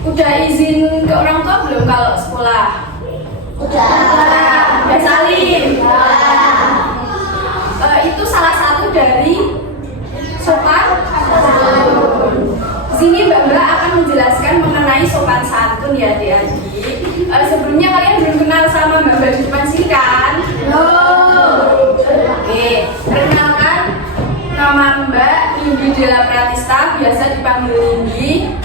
Udah izin ke orang tua belum kalau sekolah? Udah. Udah salin? Itu salah satu dari sopan santun. Di sini Mbak akan menjelaskan mengenai sopan santun ya adik-adik. Sebelumnya kalian belum kenal sama Mbak di depan sini kan? Oke, perkenalkan nama Mbak Indi Della Pratista, biasa dipanggil Indi.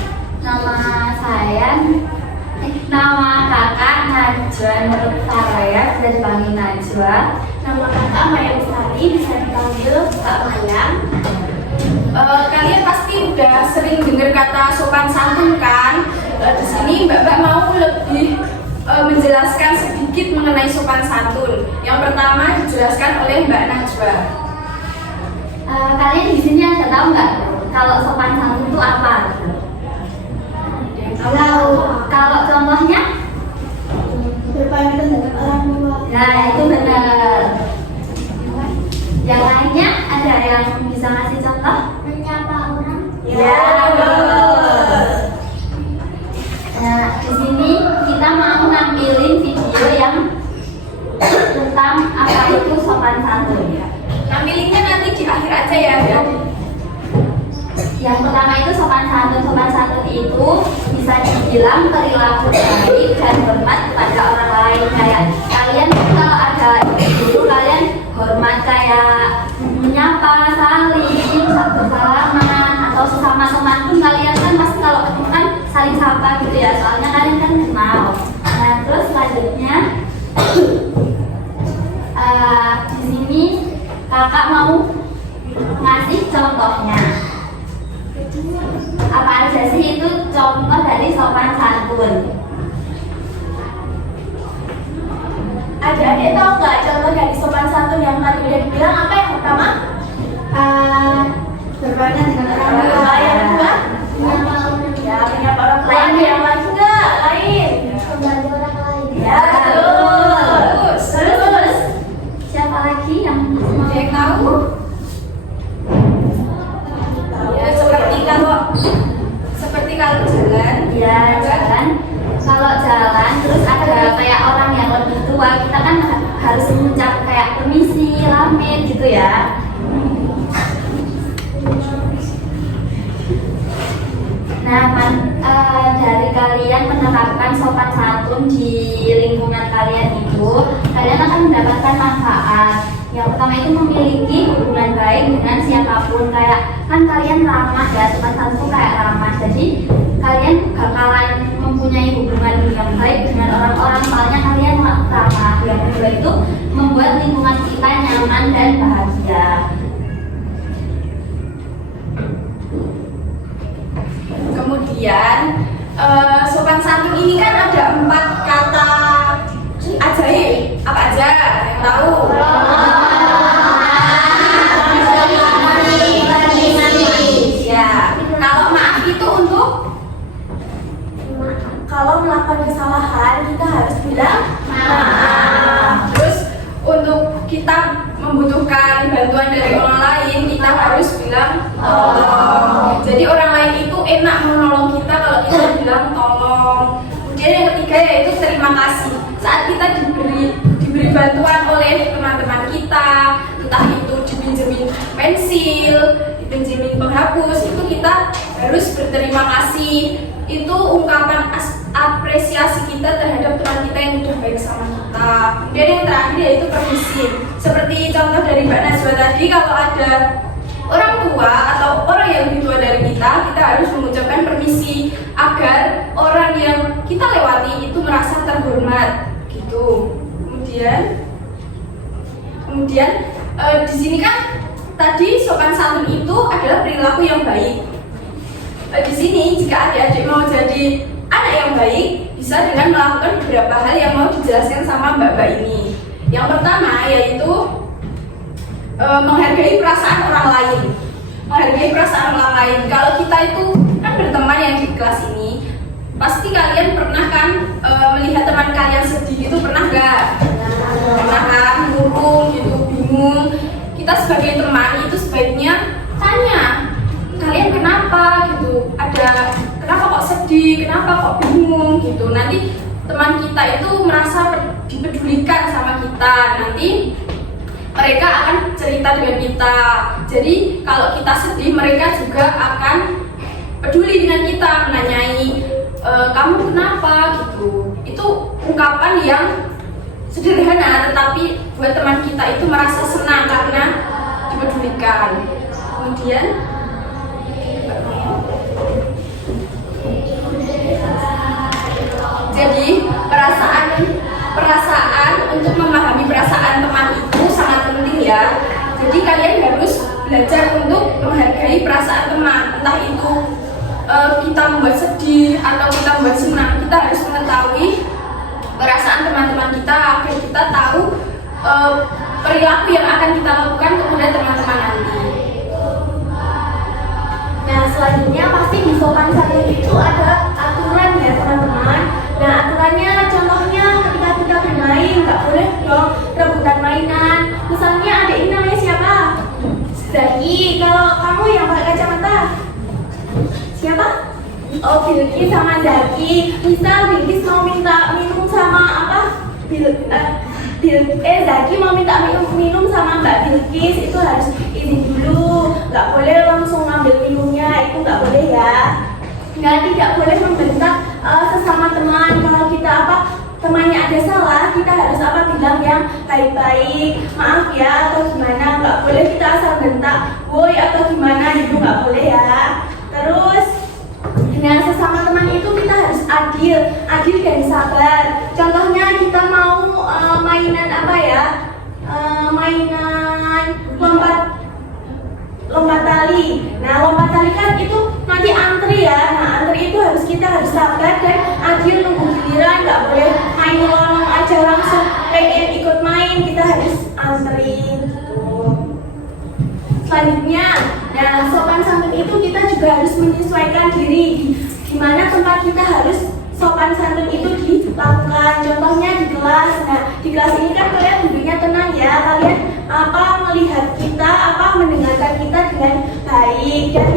Nama kakak Najwa Nur Saraya, bisa dipanggil Najwa. Nama kakak Maya Lestari, bisa dipanggil Kak Mayang. Kalian pasti udah sering dengar kata sopan santun kan? Di sini Mbak mau lebih menjelaskan sedikit mengenai sopan santun. Yang pertama dijelaskan oleh Mbak Najwa. Kalian di sini ada tahu nggak kalau sopan santun itu apa? Kalau contohnya? Berpamitan dengan orang tua. Nah, itu benar. Yang lainnya ada yang bisa ngasih contoh? Menyapa orang. Ya, betul. Nah, di sini kita mau nampilin video yang tentang apa itu sopan santun. Nampilinnya nanti di akhir aja ya. Yang pertama itu sopan santun. Sopan santun itu bisa dibilang perilaku baik dan hormat kepada orang lain. Kayak kalian kalau ada itu kalian hormat kayak menyapa, saling, salaman, atau sesama teman pun kalian kan pasti kalau ketemu kan saling sapa gitu ya. Soalnya kalian kan kenal. Nah terus selanjutnya di sini kakak mau ngasih contohnya. Apa aja sih itu contoh dari sopan santun? Adik-adik tahu nggak contoh dari sopan santun yang tadi udah dibilang apa yang pertama? Berpamitan dengan orang tua. Yang kedua? Ya, menyapa orang tua. Yang lain nggak? Lain. Membantu orang lain. Ya, betul. Terus. Siapa lagi yang Ada yang tahu? Ya seperti kalau jalan. ya jalan? Kalau jalan terus ada kayak orang yang lebih tua, kita kan harus mengucap kayak permisi, lamin gitu ya. Nah, dari kalian menerapkan sopan santun di lingkungan kalian itu, kalian akan mendapatkan manfaat. Yang pertama itu memiliki hubungan baik dengan siapapun. Kayak kan kalian ramah ya, sopan santun itu kayak ramah. Jadi kalian bakalan mempunyai hubungan yang baik dengan orang-orang. Soalnya kalian ramah. Yang kedua itu membuat lingkungan kita nyaman dan bahagia. Kemudian sopan santun ini kan ada 4 kata ajaib. Apa aja? Yang tahu? Ya. Kalau maaf itu untuk Kalau melakukan kesalahan kita harus bilang maaf. Terus untuk kita membutuhkan bantuan dari orang lain, kita harus bilang tolong. Jadi orang lain itu enak menolong kita kalau kita bilang tolong. Kemudian yang ketiga yaitu terima kasih. Saat kita diberi bantuan oleh teman-teman kita, entah itu dipinjemin pensil, dipinjemin penghapus, itu kita harus berterima kasih. Itu ungkapan apresiasi kita terhadap teman kita yang udah baik sama kita. Kemudian yang terakhir yaitu permisi. Seperti contoh dari Mbak Najwa tadi, kalau ada orang tua atau orang yang lebih tua dari kita harus mengucapkan permisi agar orang yang kita lewati itu merasa terhormat gitu. Kemudian di sini kan tadi sopan santun itu adalah perilaku yang baik. Di sini jika adik-adik mau jadi anak yang baik, bisa dengan melakukan beberapa hal yang mau dijelaskan sama mbak-mbak ini. Yang pertama yaitu menghargai perasaan orang lain. Menghargai perasaan orang lain. Kalau kita itu kan berteman yang di kelas ini, pasti kalian pernah kan melihat teman kalian sedih itu, pernah nggak? Pernah kan, murung gitu, bingung. Kita sebagai teman itu sebaiknya tanya, kalian kenapa gitu? Kenapa kok sedih? sedih, kenapa kok bingung gitu. Nanti teman kita itu merasa dipedulikan sama kita, nanti mereka akan cerita dengan kita. Jadi kalau kita sedih, mereka juga akan peduli dengan kita, menanyai kamu kenapa gitu. Itu ungkapan yang sederhana, tetapi buat teman kita itu merasa senang karena dipedulikan. Kemudian jadi perasaan untuk memahami perasaan teman itu sangat penting ya. Jadi kalian harus belajar untuk menghargai perasaan teman, entah itu kita membuat sedih atau kita membuat senang. Kita harus mengetahui perasaan teman-teman kita agar kita tahu perilaku yang akan kita lakukan kepada teman-teman nanti. Nah, selanjutnya pasti di sopan santun itu ada aturan ya teman-teman. Nah, aturannya contohnya ketika kita bermain nggak boleh dong rebutan mainan. Misalnya adik ini namanya siapa? Zaki. Kalau kamu yang pakai kacamata siapa? Oh, Bilkis sama Zaki. Misal Bilkis mau minta minum sama apa? Zaki mau minta minum sama Mbak Bilkis, itu harus izin dulu, nggak boleh langsung ngambil minumnya, itu nggak boleh ya. Nggak, tidak boleh membentak sesama teman. Kalau kita temannya ada salah, kita harus bilang yang baik-baik, maaf ya atau gimana. Nggak boleh kita asal bentak, woi atau gimana, itu nggak boleh ya. Terus dengan sesama teman itu kita harus adil dan sabar. Contohnya kita mau mainan mainan lompat tali. Nah, lompat tali kan itu nanti antri ya. Nah, antri itu kita harus sabar dan adil nunggu giliran. Nggak boleh main nyelonong aja langsung pengen ikut main. Kita harus antri. Selanjutnya, nah sopan santun itu kita juga harus menyesuaikan diri. Di mana tempat kita harus sopan santun itu dilakukan. Contohnya di kelas. Nah, di kelas ini kan kalian duduknya tenang ya. Kalian melihat kita, mendengarkan kita dengan baik dan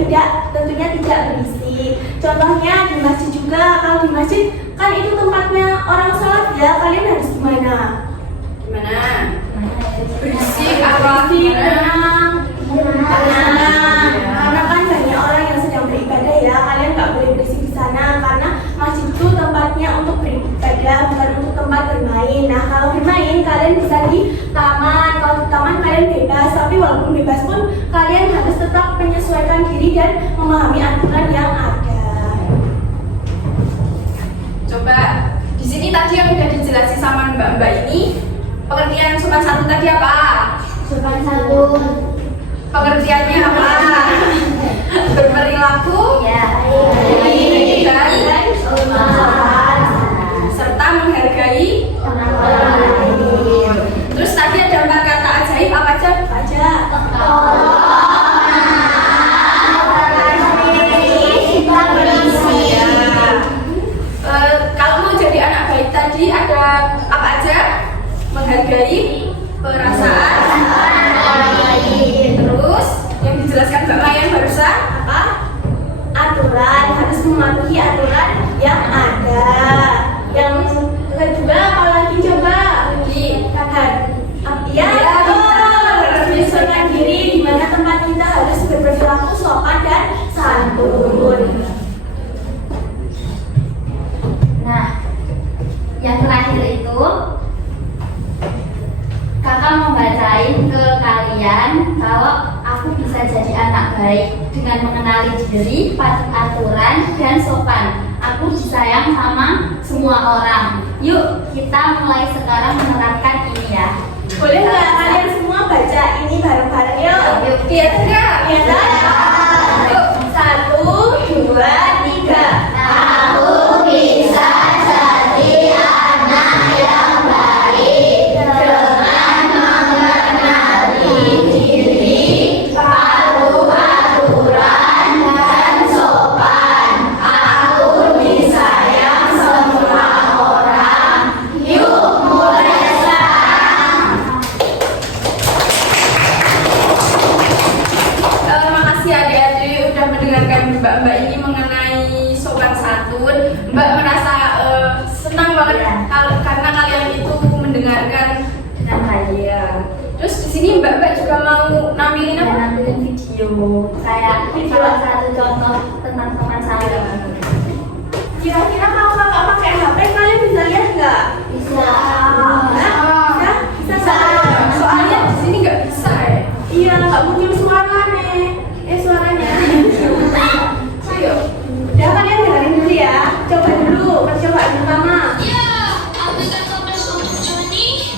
tentunya tidak berisik. Contohnya di masjid juga. Kalau di masjid kan itu tempatnya orang sholat ya. Kalian harus gimana? Berisik apa? Karena kan banyak orang yang sedang beribadah ya. Kalian nggak boleh berisik di sana karena masjid itu tempatnya untuk beribadah, bukan untuk tempat bermain. Nah, kalau bermain kalian bisa di taman. Kalau di taman kalian bebas, tapi walaupun bebas pun kalian harus tetap menyesuaikan diri dan memahami aturan yang ada. Coba di sini tadi yang udah dijelasin sama mbak-mbak ini, pengertian sopan santun tadi apa? Sopan santun. Pengertiannya apa? Berperilaku baik dan sopan serta menghargai Teman orang lain. Terus tadi ada 4 kata ajaib, apa aja? Kalau mau jadi anak baik tadi ada apa aja? Menghargai perasaan orang lain. Terus yang dijelaskan Mbak Mayan barusan apa? Aturan, harus mematuhi aturan yang ada. Yang kedua apalagi coba? Menyesuaikan diri di mana tempat kita harus berperilaku sopan dan santun. Nah, yang terakhir itu kakak mau bacain ke kalian kalau aku bisa jadi anak baik dengan mengenali diri, patuh aturan, dan sopan. Aku disayang sama semua orang. Yuk kita mulai sekarang menerapkan ini ya. Boleh nggak kalian semua baca ini bareng-bareng yuk? Yuk. Iya enggak? Iya kan? Yuk, 1, 2, 3. Aku bisa jadi anak yang baik dengan mengenali diri, patuh aturan, dan sopan. Aku disayang semua orang. Yuk mulai sekarang. Makasih adik-adik udah mendengarkan mbak-mbak ini mengenai sopan santun. santun. Mbak merasa senang banget karena kalian itu mendengarkan dengan baik. ya. Terus di sini Mbak juga mau nampilin apa? Nampilin video kayak salah satu contoh tentang sopan santun. Kira-kira kalau kakak pakai HP kalian bisa lihat nggak? Bisa. Bisa? Bisa. Soalnya di sini nggak bisa ya. Iya, nggak muncul suara nih. Suaranya. Ayo. Udah kalian dengerin dulu ya. Coba dulu percobaan pertama. Ya, ambilkan toples untuk Joni.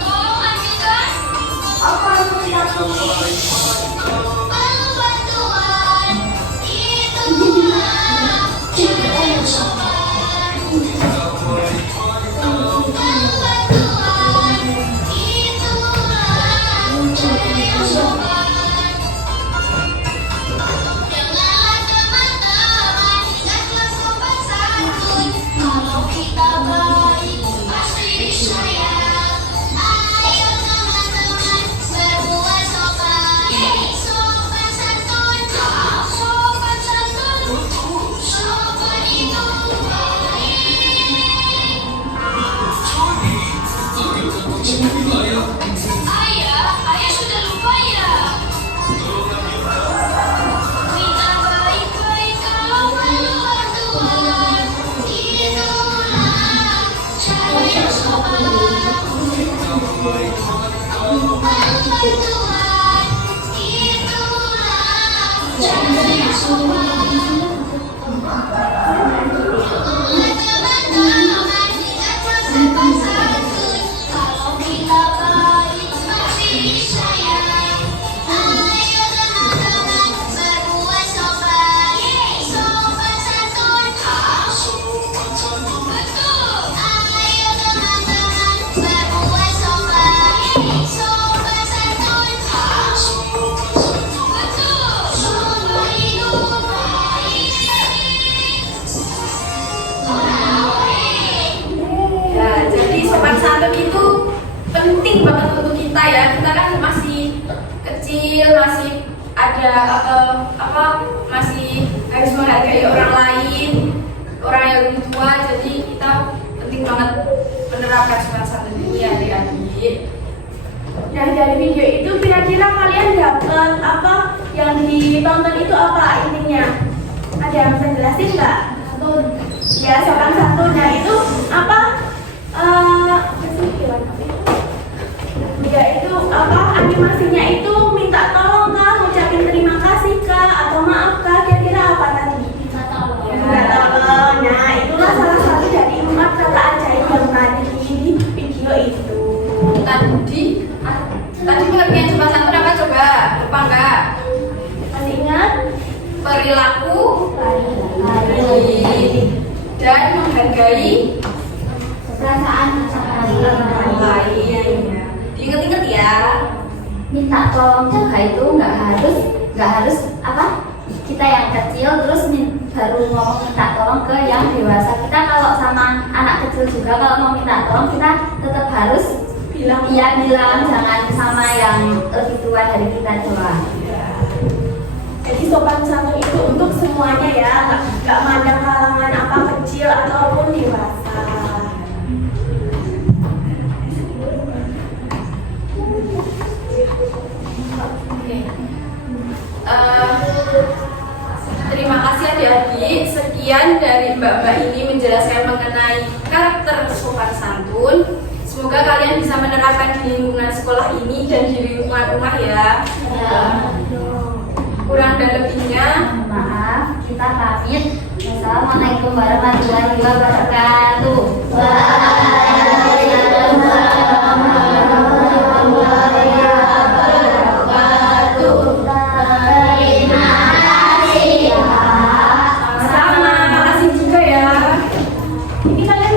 Tolong ambilkan. Apa itu tidak Perlu bantuan. Itulah cara yang sopan. Perlu bantuan. Itulah cara yang sopan. Dengarlah teman-teman, ingatlah sopan santun. Kalau kita baik, pasti disayang. Ayo teman-teman, berbuat sopan. Sopan santun, sopan santun. Sopan itu baik. Ayah sudah lupa ya. Minta baik-baik kalau perlu bantuan. Itulah cara yang sopan. Perlu bantuan. Itulah cara yang sopan. Teman-teman, ingatlah sopan santun. Kalau kita baik, pasti disayang. Ayo teman-teman, berbuat sopan. Sopan santun. Betul. Ayo teman-teman, berbuat sopan. Sopan santun. Betul. Sopan itu baik. Ya, jadi sopan santun itu penting banget untuk kita ya. Kita kan masih kecil, masih ada masih harus menghargai orang lain, orang yang lebih tua. Jadi kita penting banget menerapkan sopan santun ini ya, adik-adik. Nah, dari video itu kira-kira kalian dapat apa yang ditonton itu apa intinya? Ada yang bisa jelasin nggak? Ya, sopan santunnya itu apa? Ya itu apa? Animasinya itu minta tolong kah, ngucapin terima kasih kah, atau maaf kah? Kira-kira apa tadi? Minta tolong. Minta tolong. Nah, itulah salah satu dari 4 kata ajaib yang tadi di video itu. Tadi pengertian sopan santun apa coba? Lupa nggak? Masih ingat? Perilaku Baik. dan menghargai Perasaan orang lain. Diingat-ingat ya. minta tolong juga itu nggak harus apa kita yang kecil terus baru ngomong minta tolong ke yang dewasa. Kita kalau sama anak kecil juga kalau mau minta tolong kita tetap harus bilang jangan sama yang lebih tua dari kita doang. Jadi sopan santun itu untuk semuanya ya, nggak mandang kalangan apa kecil ataupun dewasa. Oke. Terima kasih adik-adik. Sekian dari mbak-mbak ini menjelaskan mengenai karakter sopan santun. Semoga kalian bisa menerapkan di lingkungan sekolah ini dan di lingkungan rumah ya. Kurang dan lebihnya, Maaf, kita pamit. Assalamualaikum warahmatullahi wabarakatuh. sama. Makasih juga ya. Ini kalian